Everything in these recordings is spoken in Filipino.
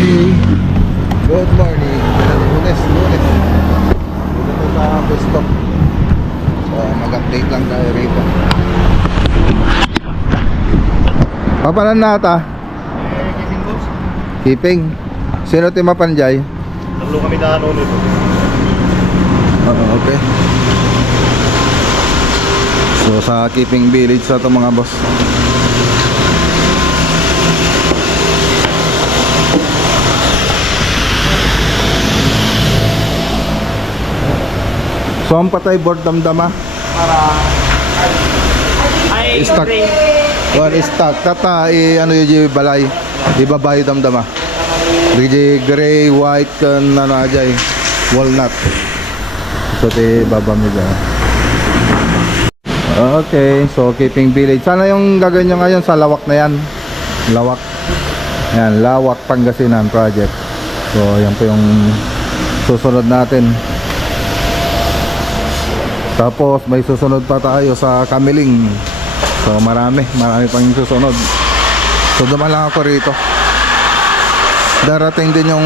Okay. Good morning. Lunes. Dito sa bus stop. So, mag-update lang tayo rito. Papalan nata? Keeping boss. Keeping. Sino timapanjay? Tatlo kami daan ulit. Oo, okay. So, sa keeping village sa ito mga boss. So, ang patay board damdama? Ay, Stock. One stock. Tata, ano yung balay? Ibabayo damdama. Di gray, white, kan ano aja walnut. So, ti baba mo dyan. Okay, so keeping village. Sana yung gagawin nyo ngayon sa lawak na yan. Lawak. Yan, Lawak Pangasinan project. So, yan po yung susunod natin. Tapos may susunod pa tayo sa Kamiling. So marami pang susunod. So dumaan lang ako rito. Darating din yung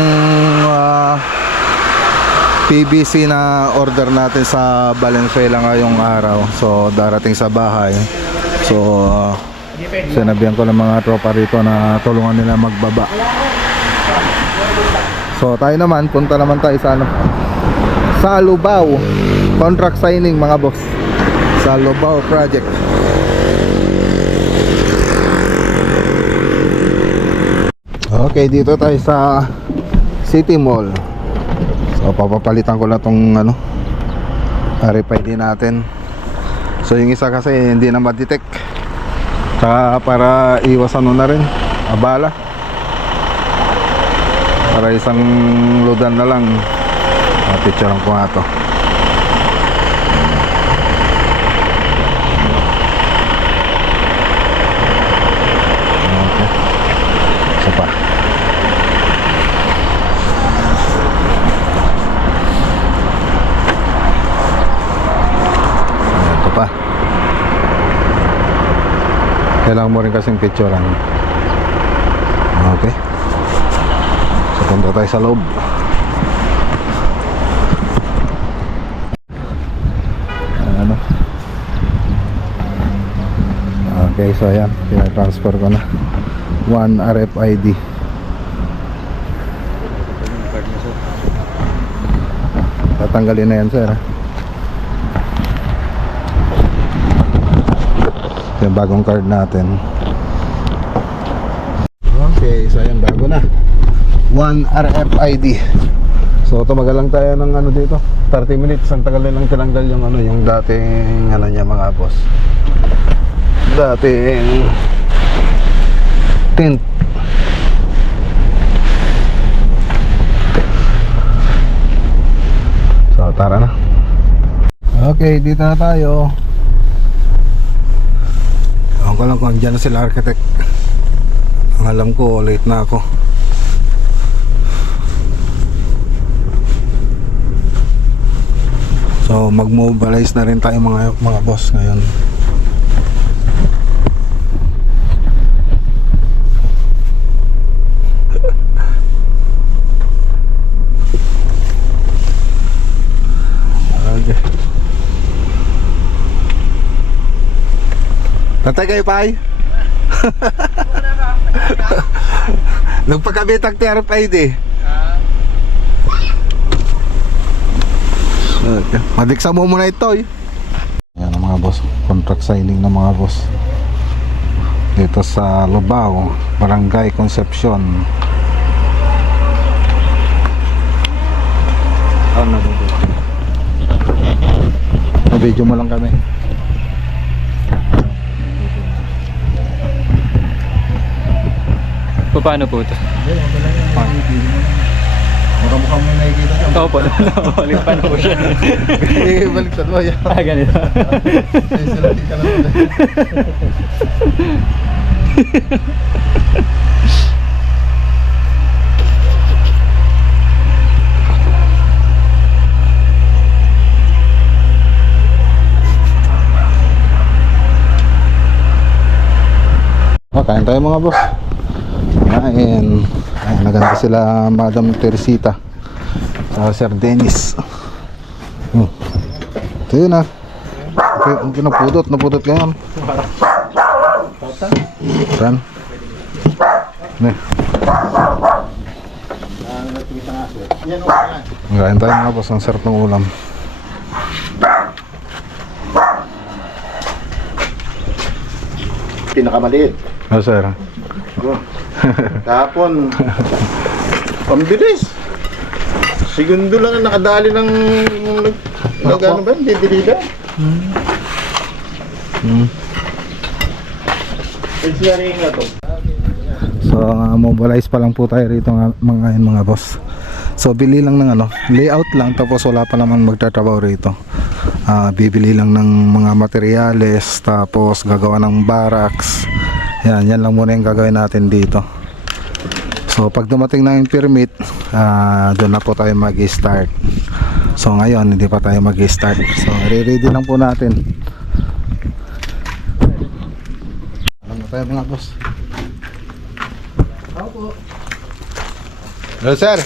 PVC na order natin sa Valenzuela ngayong araw. So darating sa bahay. So sinabihan ko ng mga tropa rito na tulungan nila magbaba. So tayo naman, punta naman tayo sa ano, sa Lubao. Contract signing mga boss sa Lubao project. Okay, dito tayo sa City Mall. So papapalitan ko na tong ano, RFID natin. So yung isa kasi hindi na ma-detect. Saka para iwasan na rin abala, para isang ludan na lang. Picturean ko nga to. Pa. Ito pa. Kailangan mo rin kasing picturean. Okay. So punta tayo sa loob. Ano? Okay, so ayan, pina-transfer ko na 1 RFID. Tatanggalin na yan, sir. Ito yung bagong card natin. Okay, so ayan, bago na 1 RFID. So tumagal lang tayo ng ano dito 30 minutes. Ang tagal lang tinanggal yung ano, yung dating ano niya mga boss, dating tint. So tara na. Okay, dito na tayo. Ewan ko lang kung andyan na sila architect. Ang alam ko late na ako. So mag-mobilize na rin tayo mga boss ngayon. Tatay kayo pa ay? Nagpagkabitag ti RFID. Okay. Madiksa mo muna ito eh. Yan ang mga boss, contract signing ng mga boss dito sa Lubao, Barangay Concepcion. Ano na video mo lang kami. Paano po ito? Mukha mo yung nakikita siya. Opo, balik pa na po siya. Baliktad mo yan. Ganito. Silati ka na po. Kain tayo mga boss. Kain. Ay, naganda sila Madam Teresita sa Sir Dennis. Ito yun ah. Okay, napudot ngayon. Ran. Ne. Ngayon tayo mga boss, ang sarap ng ulam. Pinakamaliit. Oh, sir. Kahapon, pambilis. Segundo lang ang nakadali ng ano ba? Didilida. Engineering na to. So, mobilize pa lang po tayo rito mga boss. So, bili lang ng layout lang, tapos wala pa naman magtatrabaho rito. Bibili lang ng mga materyales, tapos gagawa ng barracks. Yan lang muna yung gagawin natin dito. So, pag dumating na yung permit, doon na po tayo mag-start. So, ngayon, hindi pa tayo mag-start. So, ready lang po natin. Alam na tayo mga boss. Hello, sir.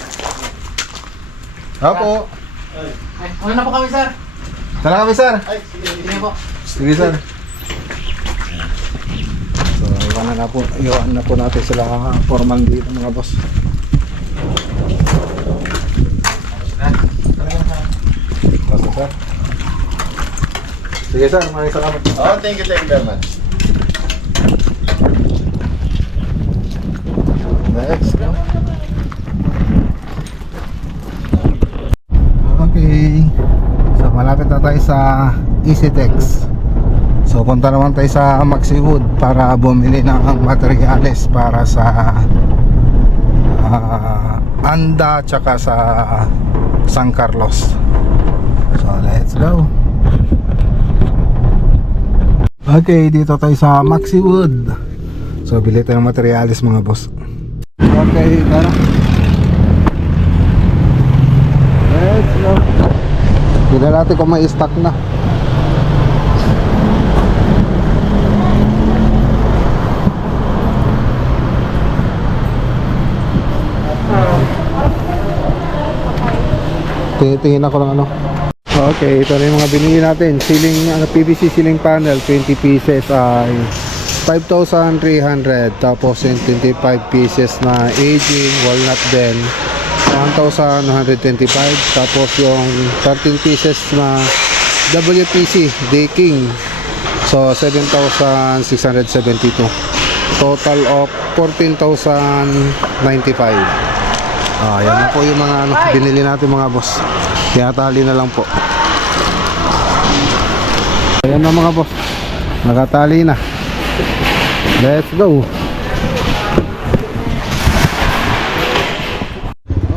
Opo. Ano na po kami, sir? Tara kami, sir. Sige po. Sige, sir. So, iwan na po natin sila foreman dito mga boss. Basta, sir. Sige, sir. Maraming salamat. Oh, thank you very much. Next. Okay. So, malapit na tayo sa EasyTex. So, punta naman tayo sa Maxi Wood para bumili ng materyales para sa Anda tsaka sa San Carlos. So, let's go. Okay, dito tayo sa Maxi Wood. So, bili tayo ng materyales mga boss. Okay, tara. Let's go. Tignan natin kung may stock na. Tingin ako ng Okay, ito na yung mga binili natin. PVC ceiling panel, 20 pieces ay 5,300. Tapos yung 25 pieces na aging walnut din, 1,125. Tapos yung 13 pieces na WPC decking, so 7,672. Total of 14,095. Yan na po yung mga binili natin mga boss. Kaya tali na lang po. Ayan na mga boss, nakatali na. Let's go.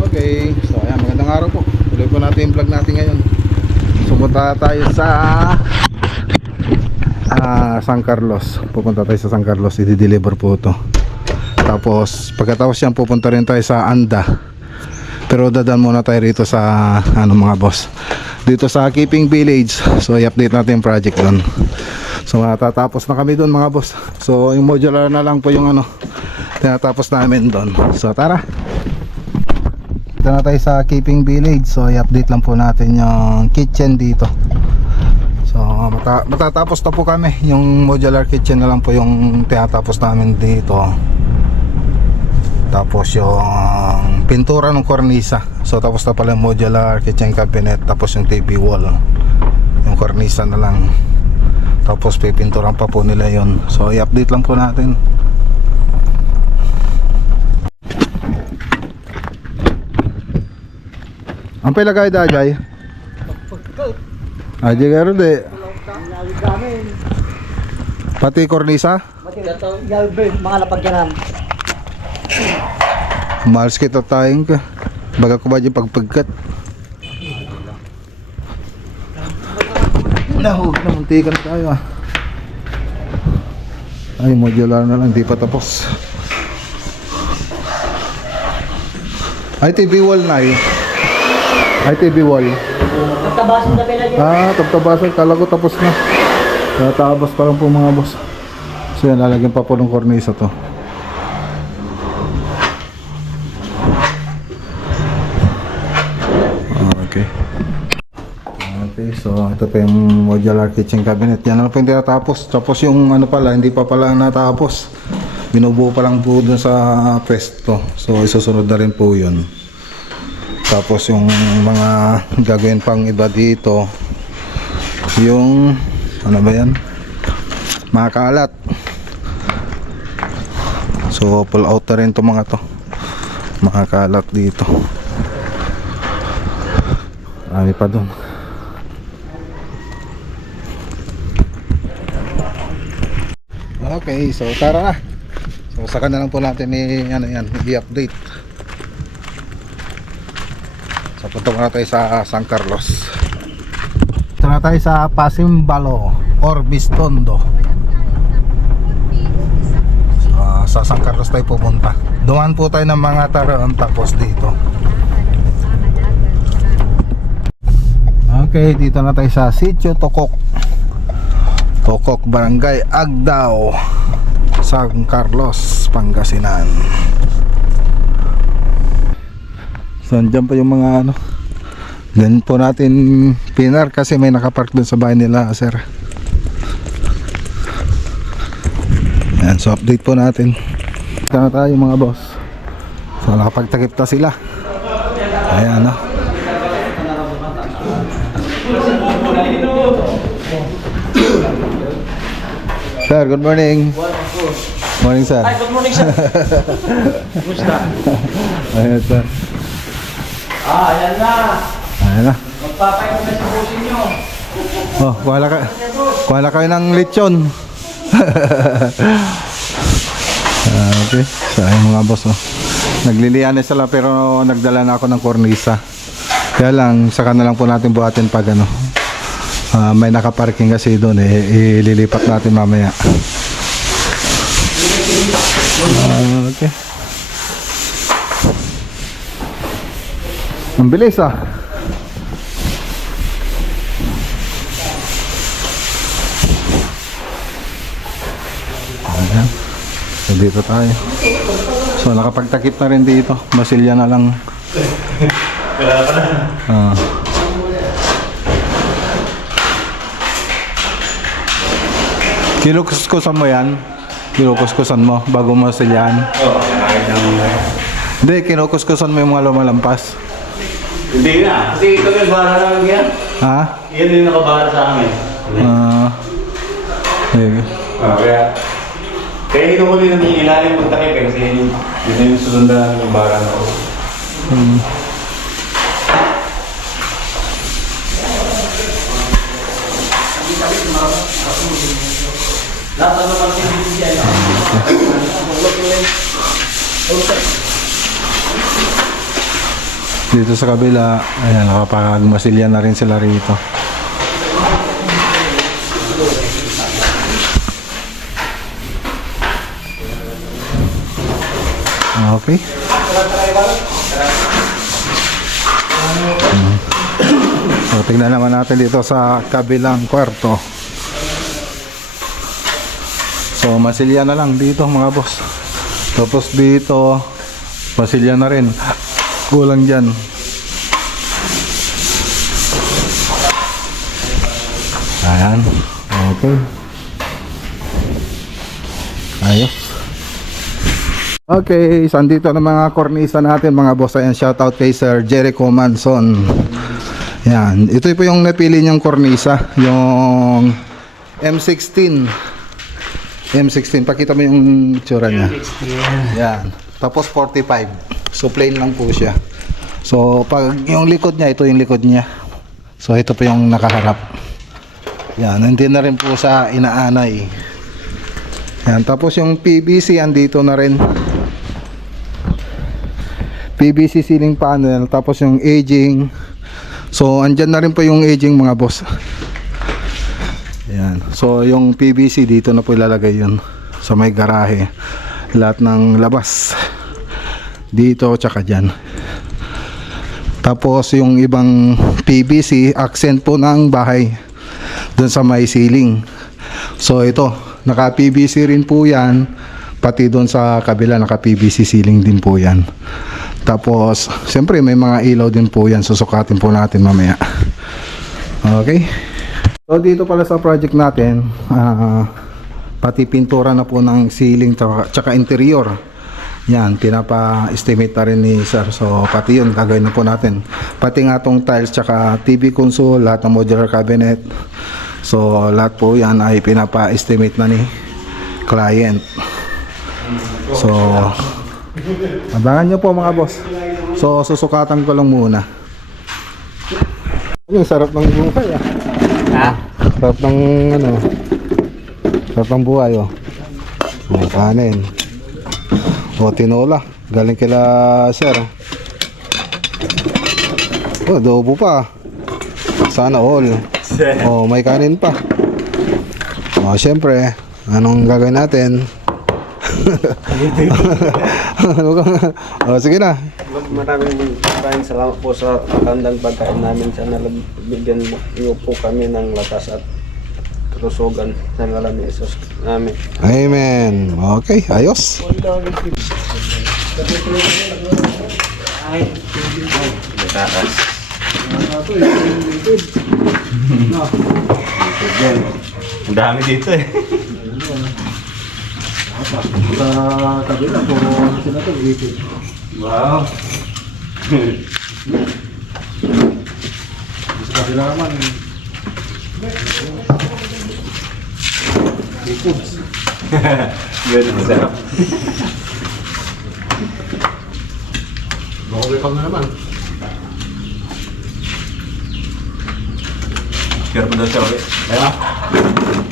Okay, so ayan, magandang araw po. Tuloy po natin yung vlog natin ngayon. Pupunta tayo sa San Carlos. Pupunta tayo sa San Carlos, i-deliver po ito. Tapos pagkatapos yan, pupunta rin tayo sa Anda. Pero dadaan muna tayo rito sa mga boss, dito sa Keeping Village. So i-update natin yung project doon. So matatapos na kami doon mga boss. So yung modular na lang po yung tinatapos namin doon. So tara, dito na tayo sa Keeping Village. So i-update lang po natin yung kitchen dito. So matatapos na po kami. Yung modular kitchen na lang po yung tinatapos namin dito. Tapos yung pintura ng kornisa. So tapos na pala yung modular kitchen cabinet. Tapos yung TV wall, yung kornisa na lang. Tapos pipinturan pa po nila yon. So i-update lang po natin. Ang pilagay dajay Aji garo de pati kornisa mga lapagyanan. Mals kita tayong ka. Baga ko ba dyan pagpagkat. Nahug na muntikan tayo Ay, modular na lang, di pa tapos. Ay, TV wall na Ay, TV wall. Nagtabasan na pala Tabtabasan, kala ko tapos na. Tatabas pa lang po mga boss. So yan, lalagyan pa po ng kornisa to. So ito pa yung modular kitchen cabinet. Yan lang po yung tinatapos. Tapos yung ano pala, hindi pa pala natapos. Binubuo pa lang po dun sa pwesto. So isusunod na rin po yun. Tapos yung mga gagawin pang iba dito, yung ano ba yan? Mga kalat. So pull out na rin to mga to. Mga kalat dito. Marami pa dun. Okay, so tara na. So saka na lang po natin i-update. So punta muna tayo sa San Carlos. Punta na tayo sa Pasimbalo or Bistondo. Sa San Carlos tayo pupunta. Dumaan po tayo ng mga taron tapos dito. Okay, dito na tayo sa Sitio Tokok. Tokok, Barangay Agdao, San Carlos, Pangasinan. So andyan pa yung mga ano. Then po natin pinar kasi may nakapark dun sa bahay nila, sir. Yan, so update po natin. Ito na tayo mga boss. So nakapagtakip na sila. Ayan no. Sir, good morning. Morning, sir. Ay, good morning, sir. Kumusta? Ayan, sir. Ayan na. Ayan na. Magpapain na sa busin nyo. Oh, kuha na kayo ng lechon. Okay. So, ayun mga boss, oh. Naglilianes sila pero nagdala na ako ng kornisa. Kaya lang, saka na lang po natin buhatin pag ano. May nakaparking kasi doon ililipat natin mamaya. Okay. Ang bilis ah. Ayan. So dito tayo. So nakapagtakip na rin dito. Basilya na lang. Kinukuskusan mo yan? Kinukuskusan mo bago mo silyahan? Oo, kahit naman. Hindi, kinukuskusan mo yung mga lumalampas. Hindi na. Kasi ito may bara namin yan. Ha? Yan din nakabara sa amin. Kaya hinumuli namin yung ilalim ng takip kasi yun yung susundan namin yung bara na ako. Dito sa kabila, ayan, nakapagmasilya na rin sila rito. Okay. So, tingnan naman natin dito sa kabilang kwarto. So, masilya na lang dito mga boss. Tapos dito, masilya na rin. Kulang dyan. Ayan. Okay. Ayos. Okay, sandito na mga kornisa natin mga boss. Ayan, shoutout kay Sir Jericho Manson. Yan, ito po yung napili niyang kornisa, yung M16. M16, pakita mo yung itsura niya. Yan, tapos 45. So plain lang po siya. So pag yung likod niya, ito yung likod niya. So ito po yung nakaharap. Yan, hindi na rin po sa inaanay. Yan, tapos yung PVC andito na rin. PVC ceiling panel, tapos yung aging. So andyan na rin po yung aging mga boss. Yan. So yung PVC dito na po ilalagay yun sa may garahe. Lahat ng labas dito tsaka dyan. Tapos yung ibang PVC accent po ng bahay dun sa may ceiling. So ito, naka PVC rin po yan, pati dun sa kabila naka PVC ceiling din po yan. Tapos siyempre may mga ilaw din po yan, susukatin po natin mamaya. Okay. So dito pala sa project natin, pati pintura na po ng ceiling tsaka interior. Yan, pinapa-estimate na rin ni sir. So pati yun gagawin na po natin. Pati nga tong tiles tsaka TV console, lahat ng modular cabinet. So lahat po yan ay pinapa-estimate na ni client. So abangan nyo po mga boss. So susukatan ko lang muna. Yung sarap ng buhay ah. Ha? Sarap ng ano. Sarap ng buhay oh. May kanin. O tinola. Galing kila sir. Oh, adobo pa. Sana all. Oh, may kanin pa. Oh, syempre, anong gagawin natin? Oh, sige na. Maraming salamat po sa magandang pagkain namin. Sana bigyan niyo po kami ng lakas at kalusugan sa ngalan ni Jesus namin. Amen. Okay, ayos. Ang dami dito eh. Sa kabila po, sila to, litid. Wow. Sa kabila naman, liquids. Yun, masarap. Welcome na naman. Share pa daw siya uwi. Ayun.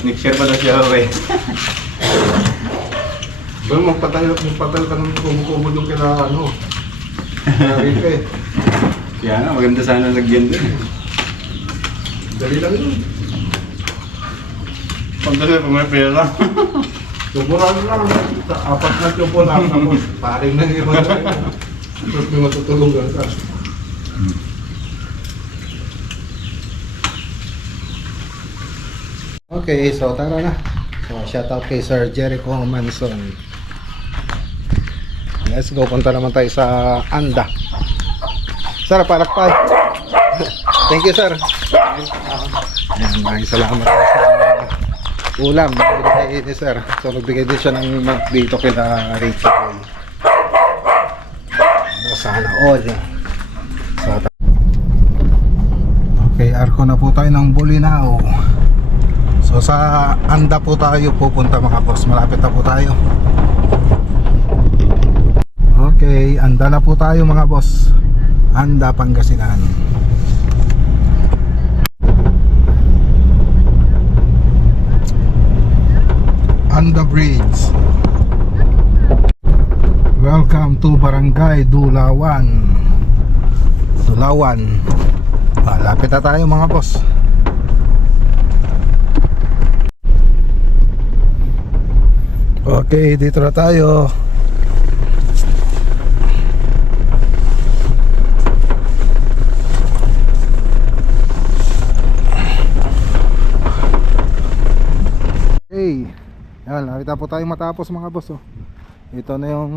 Nag-share pa daw siya uwi. Well, magpatal ka ng kumukubo yung kila ano. Ripe. Kaya nga, maganda sana lagyan din. Dali lang yun. Pagdala kung may pera. Tuburan lang. Sa apat na tubo lang. Tapos paring na yung mga tapos may matutulungan ka. Okay, so tara na. So, shout out kay Sir Jericho Manson. Let's go, punta naman tayo sa Anda. Sir, palakpay. Thank you, sir. Ayan, maraming salamat sa ulam na binigay ni sir. So, nagbigay din siya ng month dito kila Rachel. Sana all. So, okay, arko na po tayo ng Bolinao. So sa Anda po tayo pupunta mga boss. Malapit na po tayo. Okay, Anda na po tayo mga boss. Anda, Pangasinan. Anda Bridge. Welcome to Barangay Dulawan. Dulawan. Malapit na tayo mga boss. Okay, dito na tayo. Okay. Yan, nakita po tayong matapos mga boss oh. Ito na yung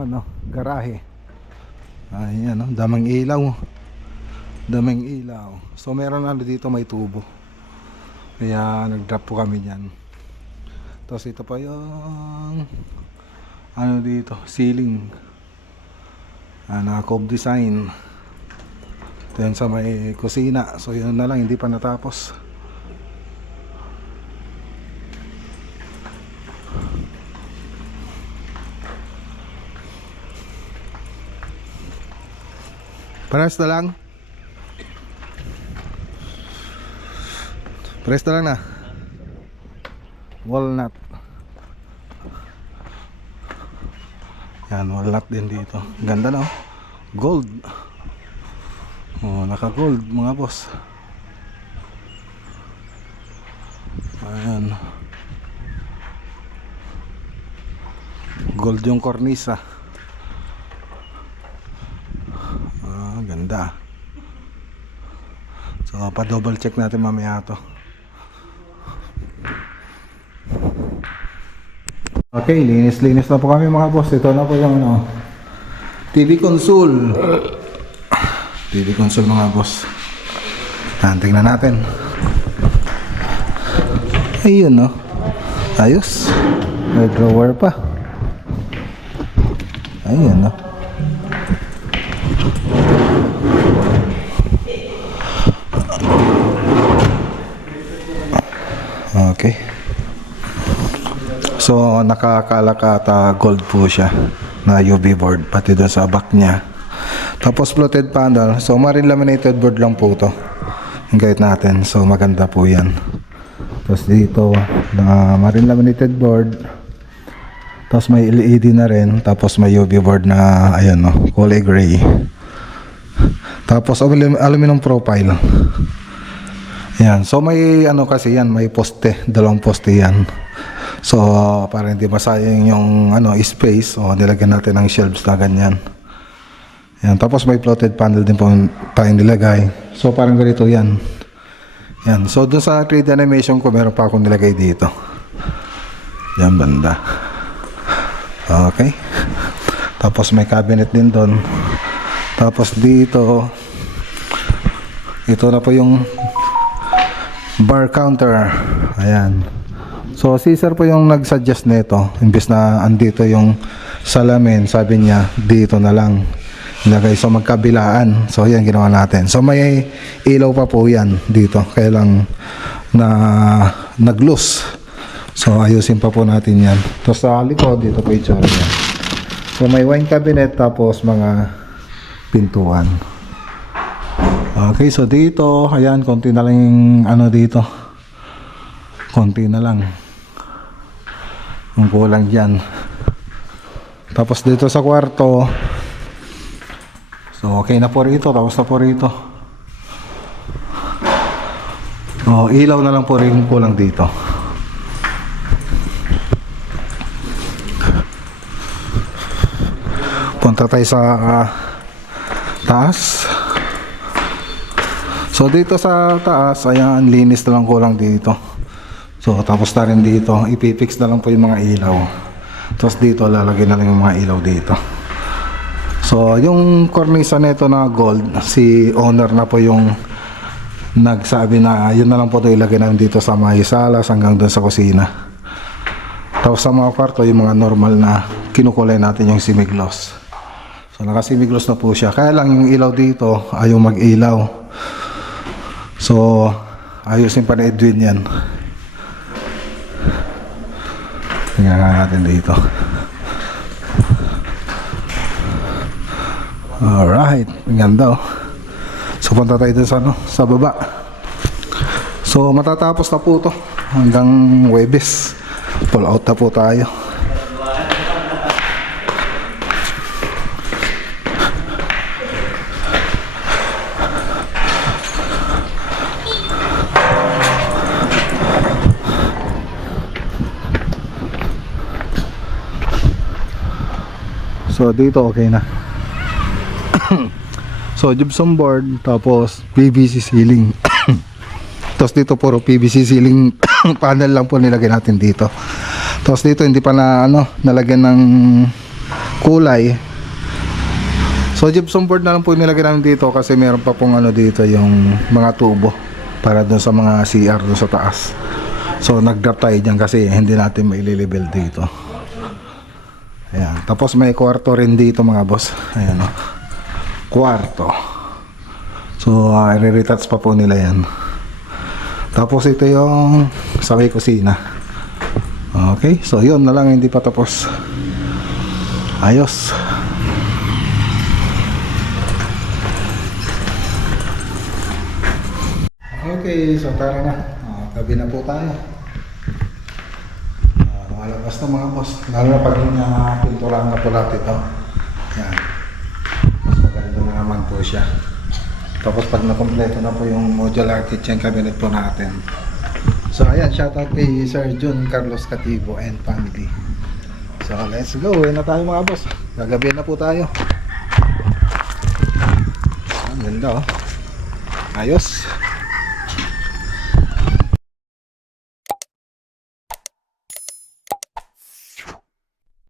ano, garahe. Ayan oh, daming ilaw. Daming ilaw. So meron na dito may tubo. Kaya nag-drop po kami diyan. Tapos ito pa yung ano dito, ceiling. Naka-cove design. Ito yun sa may kusina. So yun na lang, hindi pa natapos. Press na lang. Press na lang na. Walnut. Yan, walnut din dito. Ganda no? Gold. Oh, naka-gold mga boss. Ayan. Gold yung cornisa. Ganda. So pa-double check natin mamaya to. Okay, linis-linis na po kami mga boss. Ito na po yung ano, TV console. TV console mga boss. Tingnan natin. Ayun, no? Ayos. May drawer pa. Ayun, no? Okay. So, nakakalakata gold po siya na UV board, pati doon sa back niya. Tapos fluted panel. So, marine laminated board lang po to. Yung guide natin. So, maganda po yan. Tapos dito, marine laminated board. Tapos may LED na rin. Tapos may UV board na, ayan, no, kulay gray. Tapos aluminum profile. Yan. So may ano kasi yan, may poste, dalawang poste yan. So para hindi masayang yung ano space, so nilagyan natin ng shelves na ganyan. Yan. Tapos may floated panel din po tayong nilagay. So parang ganito yan. Yan. So doon sa 3D animation ko, meron pa akong nilagay dito. Yan banda. Okay. Tapos may cabinet din doon. Tapos dito, ito na po yung bar counter. Ayan. So si sir po yung nag-suggest nito. Imbes na andito yung salamin, sabi niya dito na lang ilagay. So magkabilaan. So yan ginawa natin. So may ilaw pa po yan dito. Kaya lang na nag-loose. So ayusin pa po natin yan. Tapos sa likod, dito po yung tsura niya. So may wine cabinet, tapos mga pintuan. Okay, so dito, ayan, konti na lang yung ano dito. Konti na lang. Yung kulang dyan. Tapos dito sa kwarto, so okay na po rito, tapos na po rito. So ilaw na lang po rin kulang dito. Punta tayo sa taas. So dito sa taas, ayan, linis na lang kulang dito. So tapos na rin dito, ipipix na lang po yung mga ilaw. Tapos dito lalagyan na lang yung mga ilaw dito. So yung cornisa nito na gold, si owner na po yung nagsabi na yun na lang po ito ilagay namin dito sa mga salas hanggang doon sa kusina. Tapos sa mga kwarto, yung mga normal na kinukulay natin yung semigloss. So naka-semigloss na po siya. Kaya lang yung ilaw dito ayaw mag-ilaw. So ayusin pa na Edwin yan. Tingnan natin dito. Alright, ang ganda, oh. So punta tayo dun sa, ano, sa baba. So matatapos na po to hanggang Huwebes. Pull out na po tayo. So dito okay na. So gypsum board, tapos PVC ceiling. Tapos dito puro PVC ceiling panel lang po nilagay natin dito. Tapos dito hindi pa na ano, nalagyan ng kulay. So gypsum board na lang po nilagay namin dito kasi meron pa pong ano dito yung mga tubo para doon sa mga CR doon sa taas. So nag-drop tayo dyan kasi hindi natin maililibel dito. Ayan. Tapos may kwarto rin dito mga boss. Ayan, o. Kwarto. So i-retouch pa po nila yan. Tapos ito yung sa may kusina. Okay. So yun na lang, hindi pa tapos. Ayos. Okay. So tara na. Gabi na po tayo. Malabas na mga boss, lalo na pag pinturaan na po lahat ito. Yan. Mas maganda na naman po siya. Tapos pag nakompleto na po yung modular kitchen cabinet po natin. So ayan, shoutout kay Sir Jun Carlos Cativo and family. So let's go, uwi na tayo mga boss. Gagabihan na po tayo. Ang ganda, oh. Ayos.